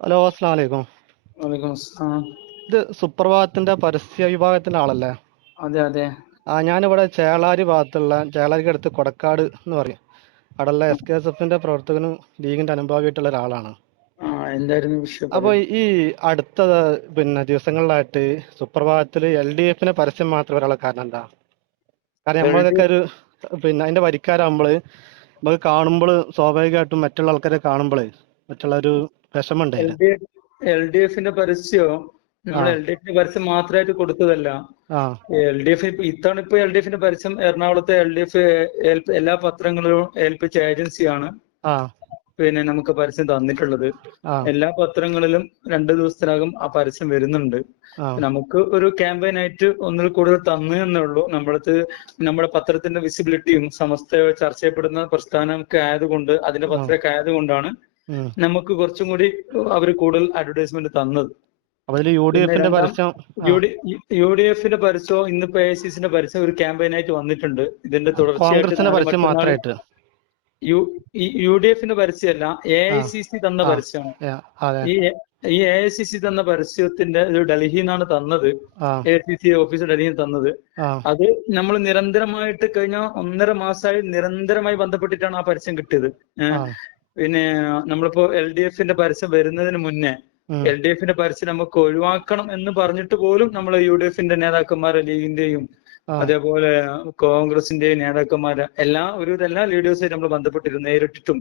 Hello അസ്സാം വലൈക്കും ഇത് സുപ്രഭാതത്തിന്റെ പരസ്യ വിഭാഗത്തിന്റെ ആളല്ലേ? അതെ അതെ. ആ ഞാനിവിടെ ചേളാരി ഭാഗത്തുള്ള ചേളാരിക്ക് അടുത്ത് കൊടക്കാട് എന്ന് പറയും. അവിടെയുള്ള എസ് കെ എസ് എഫിന്റെ പ്രവർത്തകനും ലീഗിന്റെ അനുഭാവിയായിട്ടുള്ള ഒരാളാണ്. അപ്പൊ ഈ അടുത്ത പിന്നെ ദിവസങ്ങളിലായിട്ട് സുപ്രഭാതത്തിൽ എൽ ഡി എഫിന്റെ പരസ്യം മാത്രം വരാനുള്ള കാരണം എന്താ? കാരണം നമ്മളൊക്കെ ഒരു പിന്നെ അതിന്റെ വരിക്കാരാകുമ്പോൾ നമുക്ക് കാണുമ്പോൾ സ്വാഭാവികമായിട്ടും മറ്റുള്ള ആൾക്കാരെ കാണുമ്പോൾ മറ്റുള്ള ഒരു എൽ ഡി എഫിന്റെ പരസ്യോ നമ്മൾ. എൽ ഡി എഫിന്റെ പരസ്യം മാത്രമായിട്ട് കൊടുത്തതല്ല. എൽ ഡി എഫ് ഇത്തവണ ഇപ്പൊ എൽ ഡി എഫിന്റെ പരസ്യം എറണാകുളത്തെ എൽ ഡി എഫ് എല്ലാ പത്രങ്ങളിലും ഏൽപ്പിച്ച ഏജൻസിയാണ്. പിന്നെ നമുക്ക് പരസ്യം തന്നിട്ടുള്ളത്. എല്ലാ പത്രങ്ങളിലും രണ്ടു ദിവസത്തിനകം ആ പരസ്യം വരുന്നുണ്ട്. നമുക്ക് ഒരു ക്യാമ്പയിൻ ആയിട്ട് ഒന്നിൽ കൂടുതൽ തന്നു എന്നേ ഉള്ളൂ. നമ്മളത് നമ്മുടെ പത്രത്തിന്റെ വിസിബിലിറ്റിയും സമസ്ത ചർച്ച ചെയ്യപ്പെടുന്ന പ്രസ്ഥാനമൊക്കെ ആയതുകൊണ്ട് അതിന്റെ പത്രമൊക്കെ ആയതുകൊണ്ടാണ്. നമുക്ക് കുറച്ചും കൂടി അവർ കൂടുതൽ അഡ്വർടൈസ്മെന്റ് തന്നത്. യു ഡി എഫിന്റെ പരസ്യം ഇന്നിപ്പോ എ സി സിന്റെ പരസ്യം ഒരു ക്യാമ്പയിൻ ആയിട്ട് വന്നിട്ടുണ്ട്. ഇതിന്റെ തുടർച്ചയായിട്ട് യു ഡി എഫിന്റെ പരസ്യമല്ല എ ഐ സി സി തന്ന പരസ്യമാണ്. ഈ എ ഐ സി സി തന്ന പരസ്യത്തിന്റെ ഇത് ഡൽഹിയിൽ നിന്നാണ് തന്നത് എ സി സി ഓഫീസ് ഡൽഹിയിൽ തന്നത്. അത് നമ്മൾ നിരന്തരമായിട്ട് കഴിഞ്ഞ ഒന്നര മാസമായി നിരന്തരമായി ബന്ധപ്പെട്ടിട്ടാണ് ആ പരസ്യം കിട്ടിയത്. പിന്നെ നമ്മളിപ്പോ എൽ ഡി എഫിന്റെ പരസ്യം വരുന്നതിന് മുന്നേ എൽ ഡി എഫിന്റെ പരസ്യം നമുക്ക് ഒഴിവാക്കണം എന്ന് പറഞ്ഞിട്ട് പോലും നമ്മൾ യു ഡി എഫിന്റെ നേതാക്കന്മാരെ ലീഗിന്റെയും അതേപോലെ കോൺഗ്രസിന്റെയും നേതാക്കന്മാരെ എല്ലാ ഒരു എല്ലാ ലീഡേഴ്സും നമ്മൾ ബന്ധപ്പെട്ടിരുന്നു നേരിട്ടിട്ടും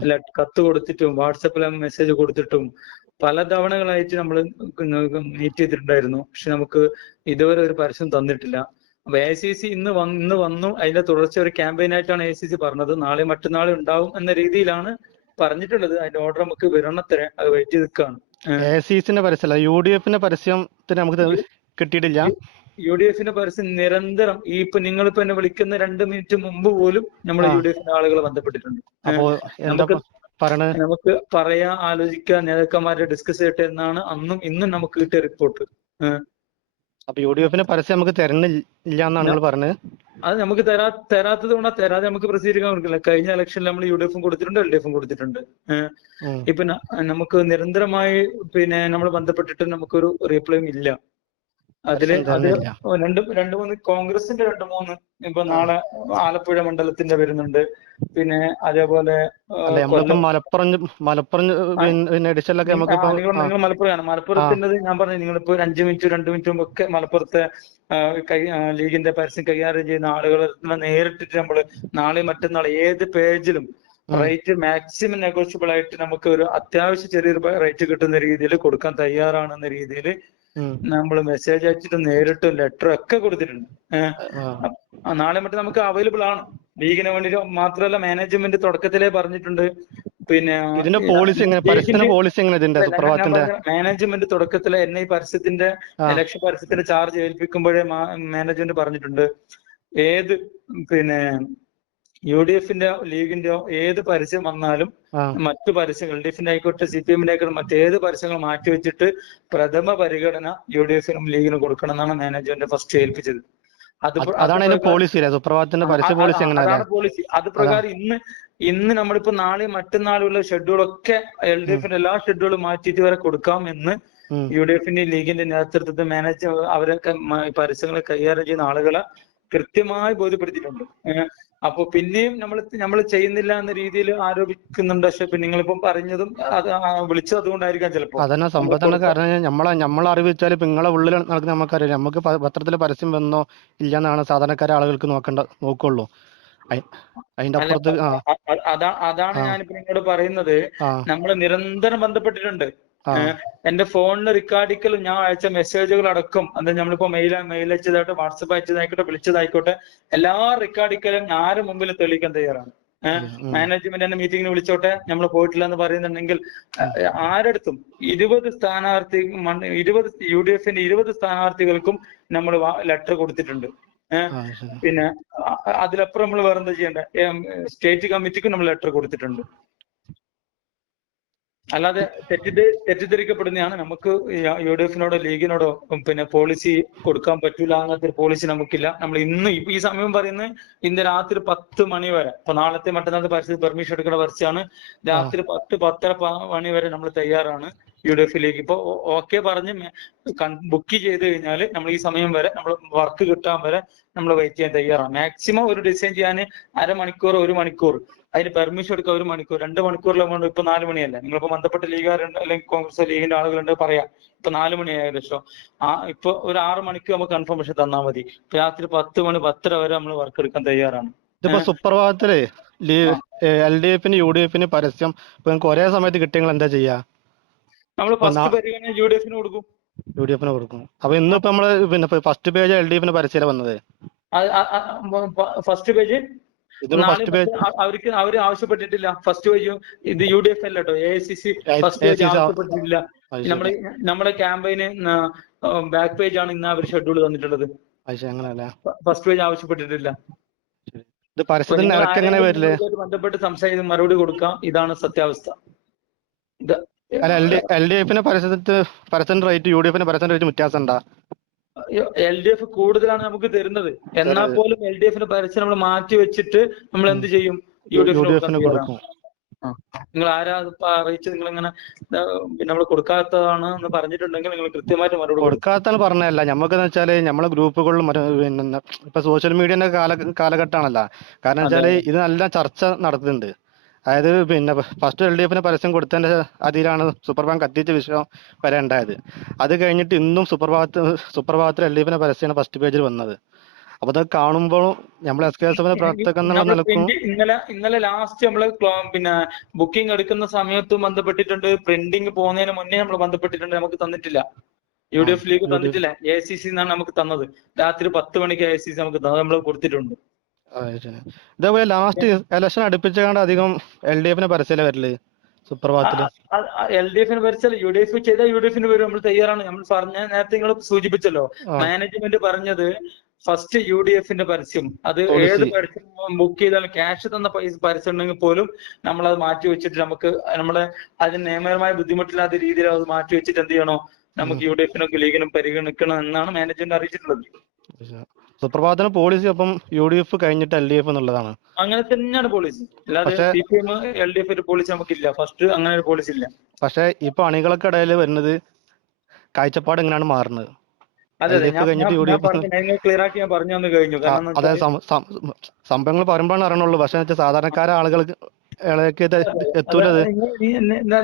അല്ല കത്ത് കൊടുത്തിട്ടും വാട്സപ്പിൽ മെസ്സേജ് കൊടുത്തിട്ടും പല തവണകളായിട്ട് നമ്മൾ മീറ്റ് ചെയ്തിട്ടുണ്ടായിരുന്നു. പക്ഷെ നമുക്ക് ഇതുവരെ ഒരു പരസ്യം തന്നിട്ടില്ല. അപ്പൊ എ സി സി ഇന്ന് വന്ന് ഇന്ന് വന്നു. അതിന്റെ തുടർച്ച ഒരു ക്യാമ്പയിൻ ആയിട്ടാണ് എ സി സി പറഞ്ഞത്. നാളെ മറ്റന്നാൾ ഉണ്ടാവും എന്ന രീതിയിലാണ് പറഞ്ഞിട്ടുള്ളത്. അതിന്റെ ഓർഡർ നമുക്ക് വരണത്തരെ അത് വെയിറ്റ് ചെയ്ത് നിൽക്കുകയാണ് എ സി സിന്റെ പരസ്യമല്ല യു ഡി എഫിന്റെ പരസ്യത്തിന് നമുക്ക് കിട്ടിയിട്ടില്ല. യു ഡി എഫിന്റെ പരസ്യം നിരന്തരം ഈ ഇപ്പൊ നിങ്ങളിപ്പോ എന്നെ വിളിക്കുന്ന രണ്ട് മിനിറ്റ് മുമ്പ് പോലും നമ്മൾ. യു ഡി എഫിന്റെ ആളുകൾ ബന്ധപ്പെട്ടിട്ടുണ്ട്. നമുക്ക് നമുക്ക് പറയാ ആലോചിക്കാൻ നേതാക്കന്മാരെ ഡിസ്കസ് ചെയ്യട്ടെ എന്നാണ് അന്നും ഇന്നും നമുക്ക് കിട്ടിയ റിപ്പോർട്ട് അപ്പൊ യു ഡി എഫിന് പരസ്യം നമുക്ക് തരുന്നില്ല എന്നാണ് നിങ്ങൾ പറഞ്ഞത്. അത് നമുക്ക് തരാ തരാത്തത് കൊണ്ടാ തരാതെ നമുക്ക് പ്രസിദ്ധീകരിക്കാൻ കൊടുക്കില്ല കഴിഞ്ഞ ഇലക്ഷനിൽ നമ്മൾ യു ഡി എഫും കൊടുത്തിട്ടുണ്ട്. എൽ ഡി എഫും കൊടുത്തിട്ടുണ്ട് ഇപ്പൊ നമുക്ക് നിരന്തരമായി പിന്നെ നമ്മൾ ബന്ധപ്പെട്ടിട്ട് നമുക്കൊരു റീപ്ലൈയും ഇല്ല. അതിൽ അത്. രണ്ട് രണ്ട് മൂന്ന് കോൺഗ്രസിന്റെ രണ്ട് മൂന്ന് ഇപ്പൊ നാളെ ആലപ്പുഴ മണ്ഡലത്തിന്റെ വരുന്നുണ്ട്. പിന്നെ അതേപോലെ മലപ്പുറം മലപ്പുറം പിന്നെ- നിങ്ങൾ മലപ്പുറമാണ് മലപ്പുറത്തിന്റെത് ഞാൻ പറഞ്ഞു നിങ്ങളിപ്പോ ഒരു അഞ്ചു മിനിറ്റ് രണ്ട് മിനിറ്റും ഒക്കെ മലപ്പുറത്തെ ലീഗിന്റെ പരസ്യം കൈകാര്യം ചെയ്യുന്ന ആളുകൾ നേരിട്ടിട്ട് നമ്മൾ നാളെ മറ്റന്നാൾ ഏത് പേജിലും റേറ്റ് മാക്സിമം നെഗോഷ്യബിൾ ആയിട്ട് നമുക്ക് ഒരു അത്യാവശ്യം ചെറിയൊരു റേറ്റ് കിട്ടുന്ന രീതിയിൽ കൊടുക്കാൻ തയ്യാറാണെന്ന രീതിയിൽ നമ്മൾ മെസ്സേജ് അയച്ചിട്ടും നേരിട്ടും ലെറ്റർ ഒക്കെ കൊടുത്തിട്ടുണ്ട്. നാളെ മറ്റേ നമുക്ക് അവൈലബിൾ ആണ്. ലീഗിന് വേണ്ടി മാത്രമല്ല മാനേജ്മെന്റ് തുടക്കത്തിലേ പറഞ്ഞിട്ടുണ്ട്. പിന്നെ ഇതിന്റെ പോളിസി പോളിസി എങ്ങനെ? ഇതിന്റെ മാനേജ്മെന്റ് തുടക്കത്തിലെ എൻ ഐ പരസ്യത്തിന്റെ. ഇലക്ഷൻ പരസ്യത്തിന്റെ ചാർജ് ഏൽപ്പിക്കുമ്പോഴേ മാനേജ്മെന്റ് പറഞ്ഞിട്ടുണ്ട്. ഏത് പിന്നെ യു ഡി എഫിന്റെ ലീഗിന്റെയോ ഏത് പരസ്യം വന്നാലും മറ്റു പരസ്യങ്ങൾ എൽ ഡി എഫിന്റെ ആയിക്കോട്ടെ സി പി എമ്മിന്റെ ആയിക്കോട്ടെ മറ്റേത് പരസ്യങ്ങൾ മാറ്റിവെച്ചിട്ട് പ്രഥമ പരിഗണന യു ഡി എഫിനും ലീഗിനും കൊടുക്കണം എന്നാണ് മാനേജ്മെന്റ് ഫസ്റ്റ് ഏൽപ്പിച്ചത്. അത് അത് അതാണ് പോളിസി അല്ലേ? സുപ്രഭാതത്തിന്റെ പരസ്യ പോളിസി അതാണ് പോളിസി അത്. പ്രകാരം ഇന്ന് ഇന്ന് നമ്മളിപ്പോ നാളെ മറ്റന്നാളുള്ള ഷെഡ്യൂളൊക്കെ എൽ ഡി എഫിന്റെ എല്ലാ ഷെഡ്യൂളും മാറ്റിയിട്ട് വരെ കൊടുക്കാം എന്ന് യു ഡി എഫിന്റെ ലീഗിന്റെ നേതൃത്വത്തിൽ മാനേജ് അവരൊക്കെ പരസ്യങ്ങൾ കൈകാര്യം ചെയ്യുന്ന ആളുകളെ കൃത്യമായി ബോധ്യപ്പെടുത്തിയിട്ടുണ്ട്. അപ്പൊ പിന്നെയും നമ്മൾ നമ്മൾ ചെയ്യുന്നില്ല എന്ന രീതിയിൽ ആരോപിക്കുന്നുണ്ട് പക്ഷെ ഇപ്പൊ നിങ്ങളിപ്പം പറഞ്ഞതും അത് വിളിച്ചത് അതുകൊണ്ടായിരിക്കാം ചിലപ്പോ. അതന്നെ സംഭവത്തിന് കാരണം നമ്മളെ നമ്മൾ അറിവിച്ചാൽ നിങ്ങളെ ഉള്ളിൽ നടക്കുന്ന നമുക്കറിയാം നമുക്ക് പത്രത്തിൽ പരസ്യം വന്നോ ഇല്ലെന്നാണ് സാധാരണക്കാരെ ആളുകൾക്ക് നോക്കണ്ട നോക്കുള്ളൂ. അതിന്റെ അപ്പുറത്ത് അതാണ്. ഞാനിപ്പോ നിങ്ങളോട് പറയുന്നത്. നമ്മൾ നിരന്തരം ബന്ധപ്പെട്ടിട്ടുണ്ട്. എന്റെ ഫോണിൽ റെക്കോർഡിക്കലും ഞാൻ അയച്ച മെസ്സേജുകൾ അടക്കം അത് നമ്മളിപ്പോ മെയിൽ മെയിൽ അയച്ചതായിട്ട് വാട്സപ്പ് അയച്ചതായിക്കോട്ടെ വിളിച്ചതായിക്കോട്ടെ എല്ലാ റിക്കാർഡിക്കലും ഞാൻ ആരും മുമ്പിൽ തെളിയിക്കാൻ തയ്യാറാണ്. ഏഹ് മാനേജ്മെന്റ് എന്നെ മീറ്റിംഗിന് വിളിച്ചോട്ടെ നമ്മൾ പോയിട്ടില്ല എന്ന് പറയുന്നുണ്ടെങ്കിൽ ആരടുത്തും ഇരുപത് സ്ഥാനാർത്ഥി ഇരുപത് യു ഡി എഫിന്റെ ഇരുപത് സ്ഥാനാർത്ഥികൾക്കും നമ്മൾ ലെറ്റർ കൊടുത്തിട്ടുണ്ട്. ഏഹ് പിന്നെ അതിലപ്പുറം നമ്മൾ വേറെന്താ ചെയ്യേണ്ടത് സ്റ്റേറ്റ് കമ്മിറ്റിക്കും നമ്മൾ ലെറ്റർ കൊടുത്തിട്ടുണ്ട്. അല്ലാതെ തെറ്റിദ്ധ തെറ്റിദ്ധരിക്കപ്പെടുന്നതാണ് നമുക്ക് യു ഡി എഫിനോടോ ലീഗിനോടോ പിന്നെ പോളിസി കൊടുക്കാൻ പറ്റൂല അങ്ങനത്തെ ഒരു പോളിസി നമുക്കില്ല. നമ്മൾ ഇന്ന് ഈ സമയം പറയുന്നത് ഇന്ന് രാത്രി പത്ത് മണി വരെ. ഇപ്പൊ നാളത്തെ മറ്റന്നാളത്തെ പരസ്യത്തിൽ പെർമിഷൻ എടുക്കേണ്ട പരസ്യമാണ് രാത്രി പത്ത് പത്തര മണി വരെ നമ്മൾ തയ്യാറാണ്. യു ഡി എഫിലേക്ക് ഇപ്പൊ ഓക്കെ പറഞ്ഞ് ബുക്ക് ചെയ്ത് കഴിഞ്ഞാൽ നമ്മൾ ഈ സമയം വരെ നമ്മൾ വർക്ക് കിട്ടാൻ വരെ നമ്മൾ വെയിറ്റ് ചെയ്യാൻ തയ്യാറാണ്. മാക്സിമം ഒരു ഡിസൈൻ ചെയ്യാൻ അരമണിക്കൂർ ഒരു മണിക്കൂർ അതിന് പെർമിഷൻ എടുക്കുക ഒരു മണിക്കൂർ രണ്ട് മണിക്കൂറിലാകുമ്പോൾ ഇപ്പൊ നാല് മണിയല്ല? നിങ്ങളിപ്പോ ബന്ധപ്പെട്ട ലീഗുകാരുണ്ട് അല്ലെങ്കിൽ കോൺഗ്രസ് ലീഗിന്റെ ആളുകളുണ്ട് പറയാം. ഇപ്പൊ നാല് മണി ഏകദേശം. ആ ഇപ്പൊ ഒരു ആറ് മണിക്ക് നമുക്ക് കൺഫർമേഷൻ തന്നാൽ മതി. രാത്രി പത്ത് മണി പത്തര വരെ നമ്മൾ വർക്ക് എടുക്കാൻ തയ്യാറാണ്. ഇതിപ്പോ സുപ്രഭാതത്തിൽ എൽ ഡി എഫിന് യു ഡി എഫിന് പരസ്യം. ഇപ്പൊ നിങ്ങൾക്ക് ഒരേ സമയത്ത് കിട്ടിയെങ്കിൽ എന്താ ചെയ്യാ? നമ്മൾ ഫസ്റ്റ് പരിഗണന യു ഡി എഫിന് കൊടുക്കും. യു ഡി എഫിന് കൊടുക്കും. അപ്പൊ ഇന്നിപ്പോ നമ്മൾ പിന്നെ ഫസ്റ്റ് പേജ് എൽ ഡി എഫിന് പരസ്യം വന്നത്? ഫസ്റ്റ് പേജ് അവർക്ക് അവർ ആവശ്യപ്പെട്ടിട്ടില്ല. ഫസ്റ്റ് പേജ് ഇത് യു ഡി എഫ് അല്ല കേട്ടോ A I C C first page ആവശ്യപ്പെട്ടിട്ടില്ല. നമ്മുടെ നമ്മുടെ ക്യാമ്പയിന് ബാക്ക് പേജ് ആണ് ഇന്ന് അവർ ഷെഡ്യൂൾ തന്നിട്ടുള്ളത്. ഫസ്റ്റ് പേജ് ആവശ്യപ്പെട്ടിട്ടില്ല. ബന്ധപ്പെട്ട് സംസാരിച്ച് മറുപടി കൊടുക്കാം. ഇതാണ് സത്യാവസ്ഥ. ഇത് അല്ല എൽ ഡി എഫിന് റേറ്റ് യു ഡി എഫിന് പരസ്യത്തിന്റെ റേറ്റ് വ്യത്യാസം ഉണ്ടാ എൽ ഡി എഫ് കൂടുതലാണ് നമുക്ക് തരുന്നത്. എന്നാൽ പോലും എൽ ഡി എഫിന്റെ പരസ്യം നമ്മൾ മാറ്റി വെച്ചിട്ട് നമ്മൾ എന്ത് ചെയ്യും? യു ഡി എഫിന് എഫിന് കൊടുക്കും. നിങ്ങൾ ആരാ അറിയിച്ച് നിങ്ങൾ ഇങ്ങനെ പിന്നെ നമ്മൾ കൊടുക്കാത്തതാണ് എന്ന് പറഞ്ഞിട്ടുണ്ടെങ്കിൽ നിങ്ങൾ കൃത്യമായിട്ട് മറുപടി കൊടുക്കും. പറഞ്ഞല്ല നമുക്ക് എന്ന് വെച്ചാൽ നമ്മളെ ഗ്രൂപ്പുകളിലും പിന്നെ ഇപ്പൊ സോഷ്യൽ മീഡിയന്റെ കാല കാലഘട്ടമാണല്ലോ. കാരണം വെച്ചാൽ ഇത് നല്ല ചർച്ച നടത്തുന്നുണ്ട് അതായത് പിന്നെ ഫസ്റ്റ് എൽ ഡി എഫിന് പരസ്യം കൊടുത്തതിന്റെ അതിലാണ് സുപ്രഭാതം കത്തിച്ച വിഷയം വരെ ഉണ്ടായത്. അത് കഴിഞ്ഞിട്ട് ഇന്നും സുപ്രഭാതത്ത് സുപ്രഭാതത്തിൽ എൽ ഡി എഫിന്റെ പരസ്യമാണ് ഫസ്റ്റ് പേജിൽ വന്നത്. അപ്പൊ അത് കാണുമ്പോൾ നമ്മൾ എസ് കെ എസ് എഫിന്റെ നമ്മൾ നിലക്കും ഇന്നലെ ഇന്നലെ ലാസ്റ്റ് നമ്മൾ പിന്നെ ബുക്കിംഗ് എടുക്കുന്ന സമയത്ത് ബന്ധപ്പെട്ടിട്ടുണ്ട്. പ്രിന്റിംഗ് പോകുന്നതിന് മുന്നേ നമ്മൾ ബന്ധപ്പെട്ടിട്ടുണ്ട്. നമുക്ക് തന്നിട്ടില്ല. യു ഡി എഫ് ലീഗ് തന്നിട്ടില്ല. എ സി സി എന്നാണ് നമുക്ക് തന്നത്. രാത്രി പത്ത് മണിക്ക് എ സി സി നമുക്ക് നമ്മൾ കൊടുത്തിട്ടുണ്ട്. ഇതേപോലെ ലാസ്റ്റ് ഇലക്ഷൻ അടുപ്പിച്ചാണ്ട് അധികം എൽ ഡി എഫിന് പരസ്യമല്ലേ വരൽ? സുപ്രഭാതത്തിൽ. എൽ ഡി എഫിന് ഭരിച്ചാൽ യു ഡി എഫ് ചെയ്താൽ യു ഡി എഫിന് വരും. നമ്മൾ തയ്യാറാണ്. നമ്മൾ പറഞ്ഞ നേരത്തെ നിങ്ങൾ സൂചിപ്പിച്ചല്ലോ. മാനേജ്മെന്റ് പറഞ്ഞത് ഫസ്റ്റ് യു ഡി എഫിന്റെ പരസ്യം. അത് ഏത് പരസ്യം ബുക്ക് ചെയ്താലും ക്യാഷ് തന്ന പൈസ പരസ്യം ഉണ്ടെങ്കിൽ പോലും നമ്മൾ അത് മാറ്റി വെച്ചിട്ട് നമുക്ക് നമ്മളെ അതിന് നിയമപരമായ ബുദ്ധിമുട്ടില്ലാത്ത രീതിയിൽ അത് മാറ്റി വെച്ചിട്ട് എന്ത് ചെയ്യണോ? നമുക്ക് യു ഡി എഫിനൊക്കെ ലീഗിനും പരിഗണിക്കണം എന്നാണ് മാനേജ്മെന്റ് അറിയിച്ചിട്ടുള്ളത്. സുപ്രഭാതത്തിന് പോളിസി അപ്പം യു ഡി എഫ് കഴിഞ്ഞിട്ട് എൽ ഡി എഫ് എന്നുള്ളതാണ്. അങ്ങനെ തന്നെയാണ് പോളിസി അല്ലാതെ പക്ഷേ- C P M L D F ഒരു പോളിസി നമുക്കില്ല. ഫസ്റ്റ് അങ്ങനെ ഒരു പോളിസി ഇല്ല. പക്ഷെ ഇപ്പൊ അണികളൊക്കെ ഇടയിൽ വരുന്നത് കാഴ്ചപ്പാട് എങ്ങനെയാണ് മാറുന്നത്? അതെ സംഭവങ്ങൾ പറയുമ്പോഴാണ് അറിയണുള്ളൂ. പക്ഷെ സാധാരണക്കാരെ ആളുകൾക്ക് ഇളയൊക്കെ എത്തൂലത്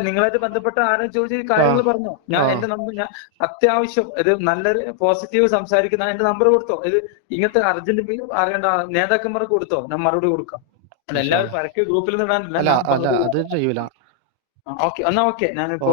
നിങ്ങളായിട്ട് ബന്ധപ്പെട്ട ആരും ചോദിച്ച കാര്യങ്ങൾ പറഞ്ഞോ? ഞാൻ. എന്റെ നമ്പർ ഞാൻ അത്യാവശ്യം ഇത് നല്ലൊരു പോസിറ്റീവ് സംസാരിക്കുന്ന എന്റെ നമ്പർ കൊടുത്തോ? ഇത് ഇങ്ങനത്തെ അർജന്റ് അറിയേണ്ട നേതാക്കന്മാർക്ക് കൊടുത്തോ? ഞാൻ മറുപടി കൊടുക്കാം. എല്ലാവരും പരക്കെ ഗ്രൂപ്പിൽ ഞാൻ മറുപടി അത് ചെയ്യൂല. ഓക്കെ എന്നാ ഓക്കെ. ഞാനിപ്പോ